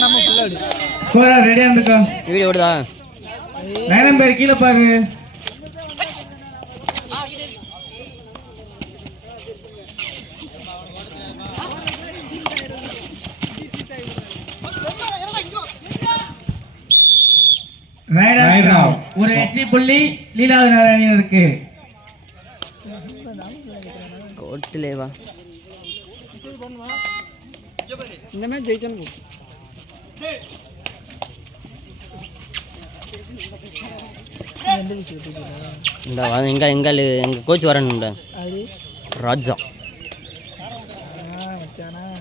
ஸ்கோரா ரெடியா இருந்துக்கோ. வீடியோ ஓடுதா? 9 பேர் கீழே பாரு. ஒரு 8 புள்ளி லீலாவதி நாராயணனுக்கு. கோட்டிலேவா இந்த மேட்ச் ஜெயிச்சோன்னு எங்கள் கோச் வரணும்டா ராஜா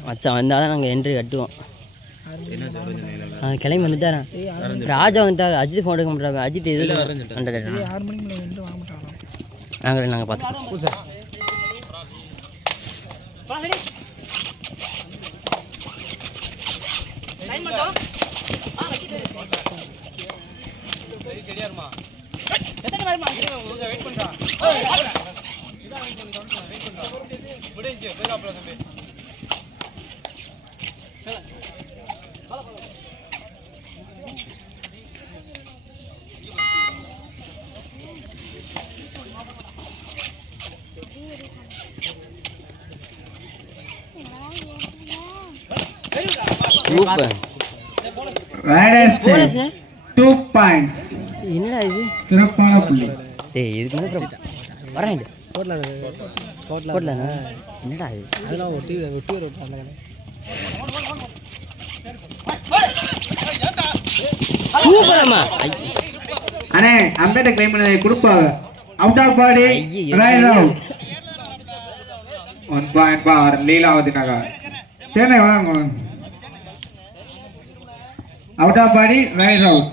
மச்சான் வந்தால் தான் நாங்கள் என்ட்ரி கட்டுவோம். கிளம்பி வந்துட்டாரா ராஜா வந்துட்டார். அஜித் ஃபோன் எடுக்க மாட்டாங்க. அஜித் எது நாங்கள் பார்த்தோம். Super Riders 2 points. என்னடா இது சிறப்பான புள்ளி. டேய் இதுக்கு முன்னாடி வரேன் கோட்ல என்னடா இது அதெல்லாம் ஒட்டி வர பண்ணல. சூப்பர் அம்மா அண்ணே அம்பேட்ட க்ளைம் பண்ணி கொடுப்பாங்க. Out of body right out. 1 point for Leelavathi Nagar. சரி வாங்க. Out of body right out.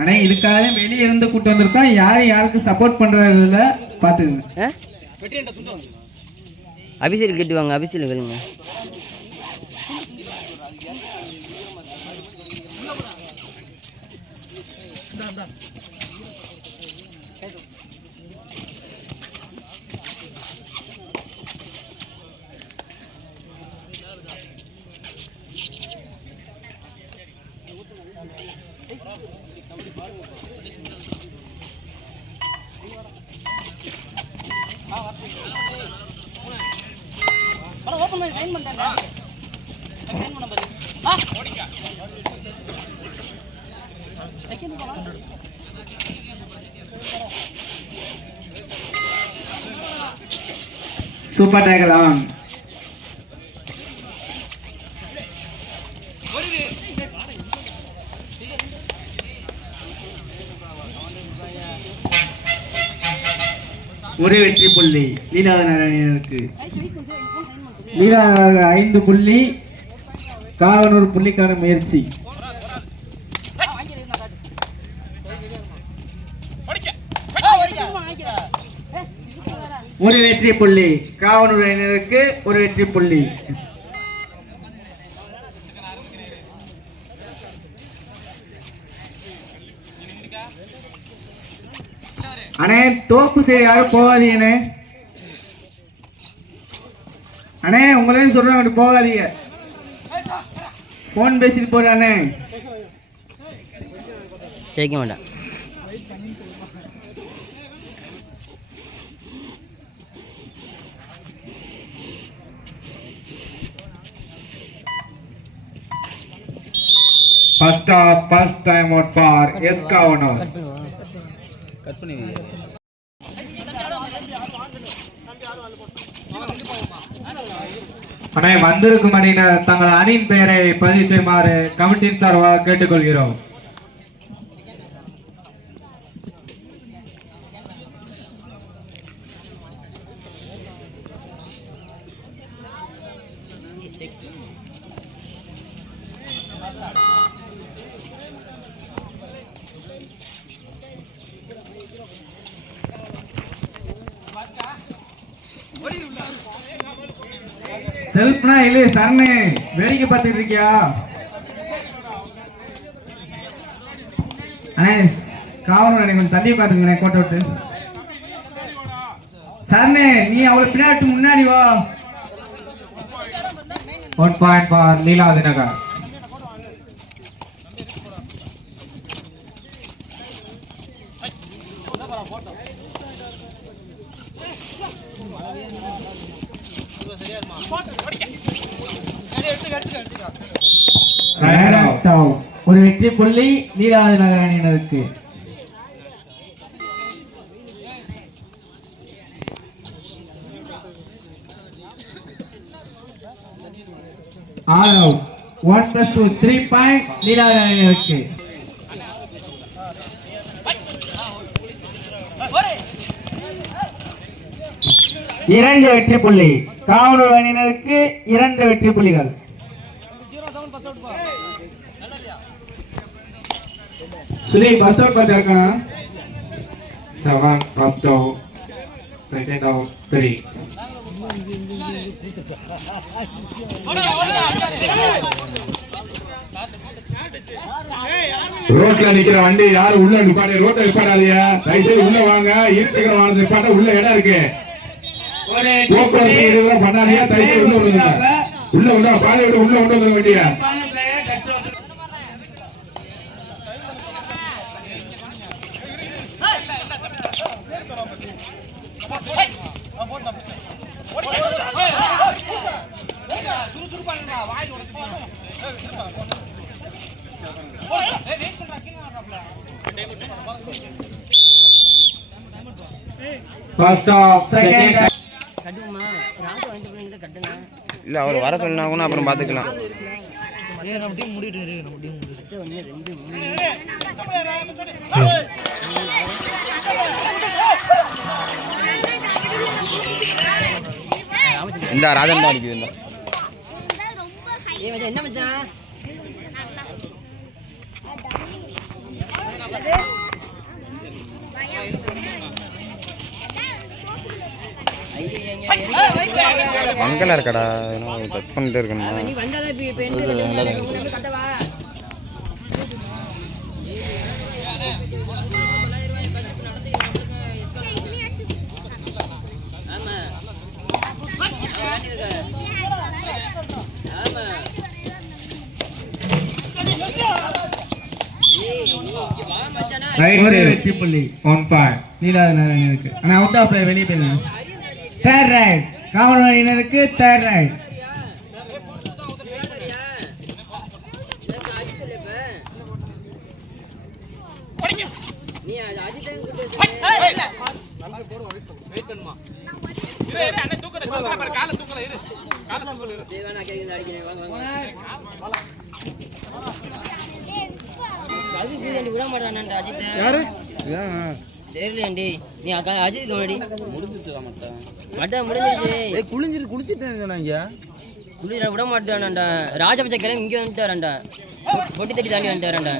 அண்ணே இதுக்காக வெளியே இருந்து கூட்டு வந்திருக்கோம். யாருக்கு சப்போர்ட் பண்றதுல பாத்துக்கங்க. அபிஷேக் கட்டுவாங்க. அபிஷேக் கேளுங்க. Super tackle on. ஒரு வெற்றி புள்ளி லீலாவதி நாராயணனுக்கு. லீலாவதி 5 புள்ளி, காவனூர் புள்ளிக்கான முயற்சி. ஒரு வெற்றி புள்ளி காவனூர் அணியினருக்கு. ஒரு வெற்றி புள்ளி. அண்ணே தோப்பு சைடு யாரும் போகாதீங்கண்ணே. அண்ணே உங்களையும் சொல்றேன் போகாதீங்க. போன் பேசிட்டு போறானே கேட்க மாட்டேன். first time out for Eskavanur. Cut பண்ணி அண்ணே வந்திருக்கும் அணியினர் தங்கள் அணியின் பெயரை பதிவு செய்யுமாறு கமிட்டியின் சார்பாக கேட்டுக்கொள்கிறோம். செல்ஃப்னா இல்ல சரணே வேடிக்கை பார்த்துட்டு இருக்கியா? அண்ணே காவனூர் கொஞ்சம் தள்ளி பாத்துங்க கோட்டை விட்டு. சரணே நீ அவ்வளவு பின்னாடி முன்னாடி வா. 1 பாயிண்ட் ஃபார் லீலாவதி நகர். ஒரு வெற்றி புள்ளி நீராஜ நகர் அணியினருக்கு. All out. 1+2 3 பாயிண்ட் நீராஜ அணியினருக்கு. இரண்டு வெற்றி புள்ளி காவலூர் அணியினருக்கு 2 வெற்றி புள்ளிகள். சுதி ஃபர்ஸ்ட் அவுட் பார்த்திருக்கானா 7 ஃபர்ஸ்ட் அவுட் செகண்ட் அவுட் 3. ரோட்ல நிக்கிற வண்டி யாரு உள்ள நிப்பாடு, ரோட்ல நிப்பாடாதீங்க, தயவுசெய்து உள்ள வாங்க. இருட்டுக்கிற வாங்க நிப்பாட்ட, உள்ள இடம் இருக்கு. போக்குவரத்து இதுவரை பண்ணாதீங்க, தயவுசெய்து உள்ள வந்துருங்க. உள்ள உள்ள பாதை விட்டு உள்ள கொண்டு வந்துருங்க வண்டியா. First half second. கட்டுமா ராஜா வந்து போறீங்க கட்டுங்க. இல்ல அவர் வர சொன்னா கூட அப்புறம் பாத்துக்கலாம். நம்ம டீம் மூடிட்டு இருக்கு. நம்ம டீம் மூடிட்டு வந்து 2 3 இந்த ராஜன் தான் அடிக்குது. இந்த ஏய் மச்சான், என்ன மச்சான் மங்களா இருக்கடா, டச் பண்ணிட்டு இருக்கணும். நீ வந்தாதா இப்ப என்ன கட்டவா. ஆமா ஆமா ரைட் வெற்றி புள்ளி 1 பாயிண்ட் நீராஜ நகர் அணியினருக்கு. ஆனா அவுட் ஆஃப் பிளே வெளியே போயிடலாம். தேர்ட் ரைட் காவலூர் அணியினருக்கு தேர்ட் ரைட். விட மாட்டான் அஜித். தெரியலையாண்டி நீ அக்கா அஜித் கவனடி முடிஞ்சிட்டு முடிஞ்சிருச்சு. குளிச்சுட்டேன் குளிர விட மாட்டான்டா. ராஜபட்ச கிளம்பி இங்கே வந்துட்டாரண்டா, பொட்டி தட்டி தாண்டி வந்துட்டாரண்டா.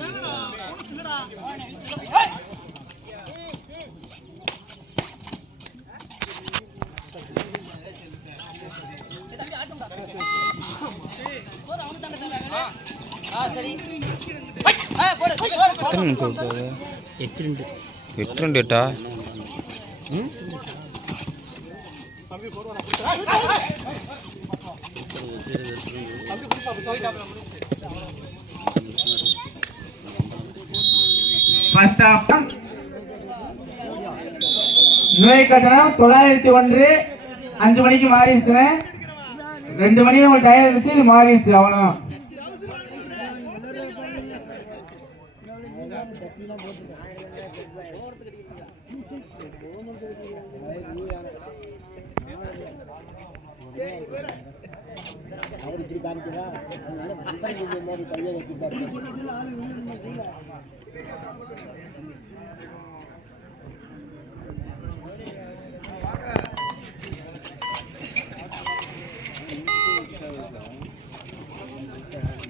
சரி 8 நிமிஷம் 8-2 8-2 ஃபர்ஸ்ட் ஆஃப் நுழைவு கட்டணம் 901. 5 மணிக்கு மாறிடுச்சு. 2 மணிக்கு உங்களுக்கு டயர் இருந்துச்சு, இது மாறிடுச்சு, அவ்வளவுதான்.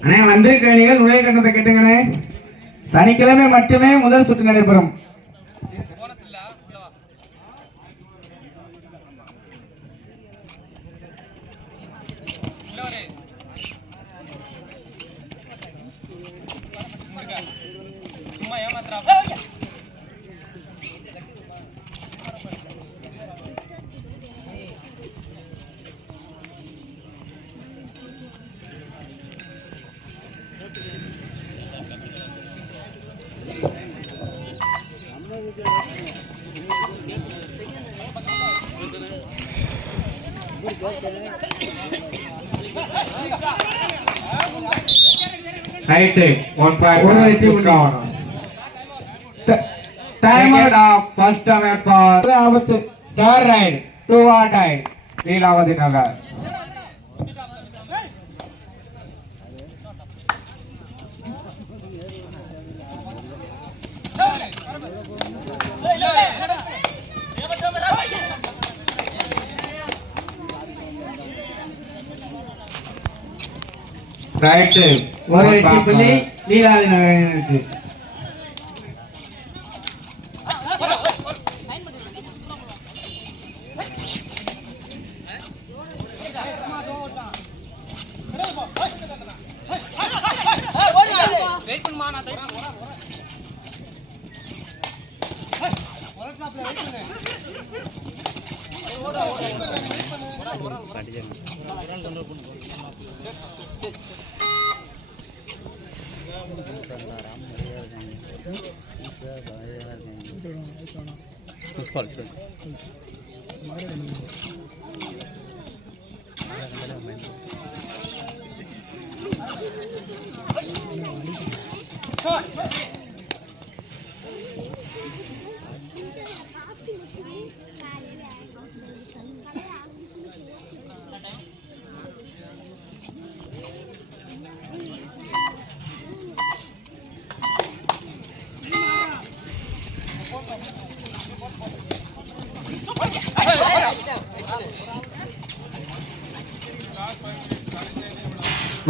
அண்ணே வந்திருக்க அணிகள் நுழைவு கட்டணத்தை கேட்டுங்கண்ணே. சனிக்கிழமை மட்டுமே முதல் சுற்று நடைபெறும். ரைட் சைடு 1 பாயிண்ட் ஒரு வெற்றி புள்ளி. Time out first time for ஆபத்து. தேர்ட் ரைட் 2 ஆர் டை லீலாவதி நகர். ரைட் சைடு ஒரு வெற்றி புள்ளி லீலாவதி நகரினருக்கு.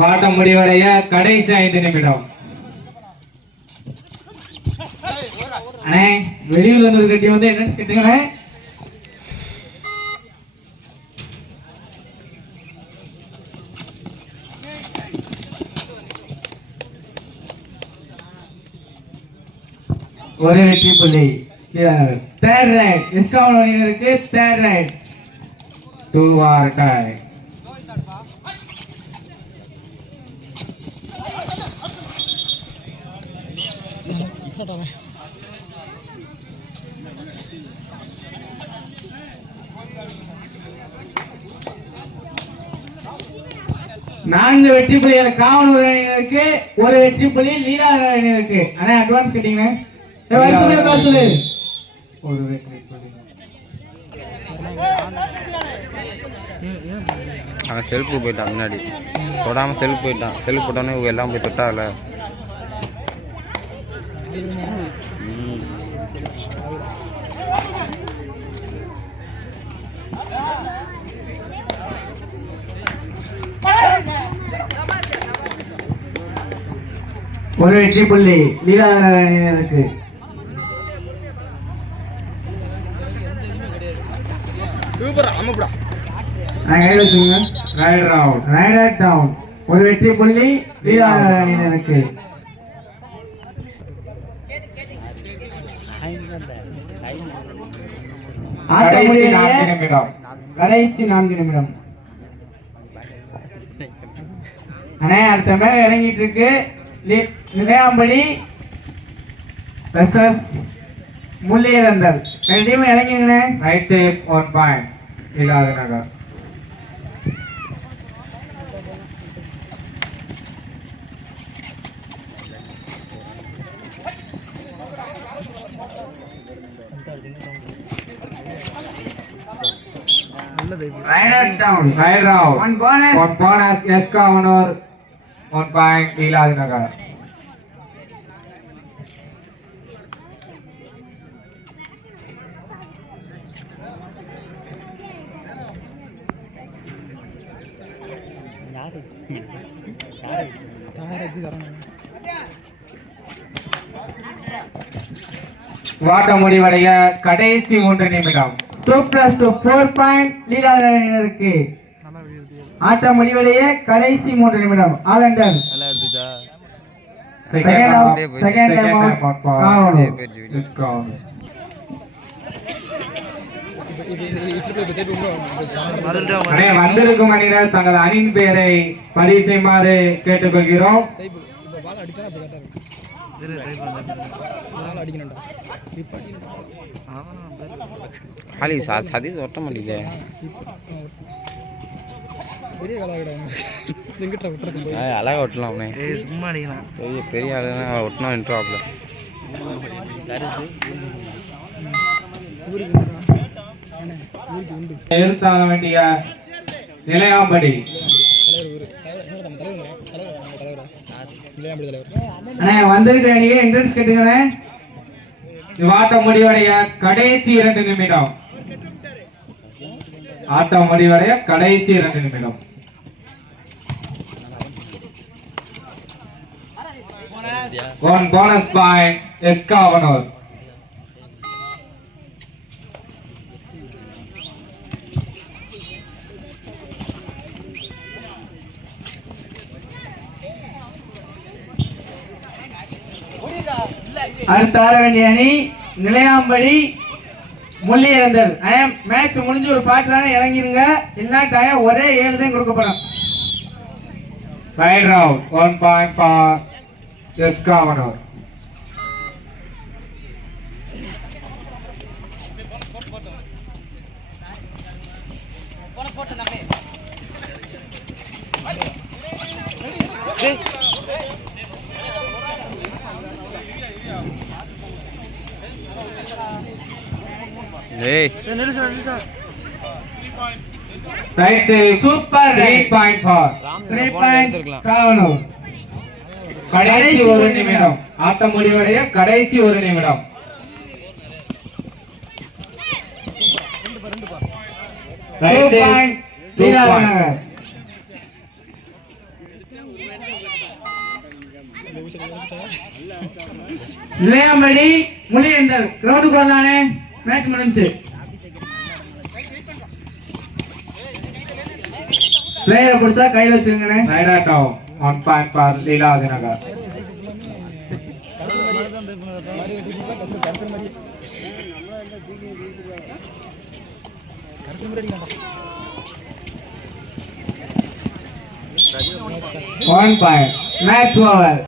வாட்டம் முடிவடைய கடைசி 5 நிமிடம். அண்ணே வெளியூர்ல இருந்து ஒரு டீம் வந்து என்னன்னு கேட்டுங்களே. ஒரு வெற்றி புள்ளி. தேர்ட் ரைட் எஸ்காவன் அணியினருக்கு தேர்ட் ரைட் 2 ஆர் டை. நான்கு வெற்றி புள்ளிகள் காவனூர் அணியினருக்கு, ஒரு வெற்றி புள்ளி லீலாவதி அணியினருக்கு. அண்ணா அட்வான்ஸ் கேட்டீங்க. ஒரு வெற்றி புள்ளி. அவன் செல்ஃபு போயிட்டான் முன்னாடி தொடாமல் செல்ஃப் போயிட்டான். செல்ஃப் போட்டோன்னே எல்லாம் போய் தொட்டால. ஒரு வெற்றி புள்ளி லீலாவதி அணியினருக்கு. ரைடர் டவுன் ஒரு வெற்றி புள்ளி லீலாவதி அணியினருக்கு. ஆட்டம் முடிய கடைசி 4 நிமிடம். அண்ணே அடுத்த மேல இறங்கிட்டு இருக்கு. நிலையாம்படி வெர்சஸ் முள்ளியரந்தல். ரெண்டு டீமும் இறங்கிங்கண்ணே. Right side 1 point Leelavathi Nagar. Raider down right round 1 bonus. 1 bonus Eskavanur 1 point Leelavathi Nagar. வாட்டம் முடிவடைய கடைசி 3 நிமிடம். 2+2 4 பாயிண்ட் லீலாவதி அணியினருக்கு. ஆட்டம் முடிவடைய கடைசி 3 நிமிடம். ஆலண்டர் செகண்ட் டைம் அவுட். வந்திருக்கும் அணியினர் தங்கள் அணியின் பெயரை பதிவு செய்யுமாறு கேட்டுக்கொள்கிறோம். சதீஷ் ஒட்ட மாட்டேங்குது. பெரிய கலாவிட எங்கிட்ட விட்டுருக்கு அழகாக ஒட்டலாம் அவனே சும்மா அடிக்கலாம் பெரிய பெரிய ஆளுனா ஒட்டினா இன்ட்ராப்ல ஊருக்கு உண்டு எதிர்த்தாக வேண்டிய நிலையாம்படி. அண்ணே வந்திருக்கிற அணியை என்ட்ரன்ஸ் கேட்டுங்களே. ஆட்டம் முடிவடைய கடைசி 2 நிமிடம். ஆட்டம் முடிவடைய கடைசி 2 நிமிடம். One bonus point Eskavanur. அடுத்த ஆட வேண்டிய அணி நிலையாம்படி முள்ளியரந்தர். மேட்ச் முடிஞ்சு ஒரு பாட்டு தானே இறங்கிருங்க, இல்ல டைம் ஒரே 7 தான் கொடுக்கப்படும். Right round 1 point for Eskavanur. ஏய் right side super 3 point for 3 point Kavanur. கடைசி 1 நிமிடம். ஆட்டம் முடிவடைய கடைசி 1 நிமிடம். Right point லீலாநகர். நிலையாம்படி முள்ளியந்தர் கிரவுண்டுக்கு வரலானே. மேட்ச் முடிஞ்சு. பிளேயரை பிடிச்சா கையில் வச்சுக்கோங்கண்ணே. ரைட் ஆட்டம் 1 point for Leelanagar. One point. Match over.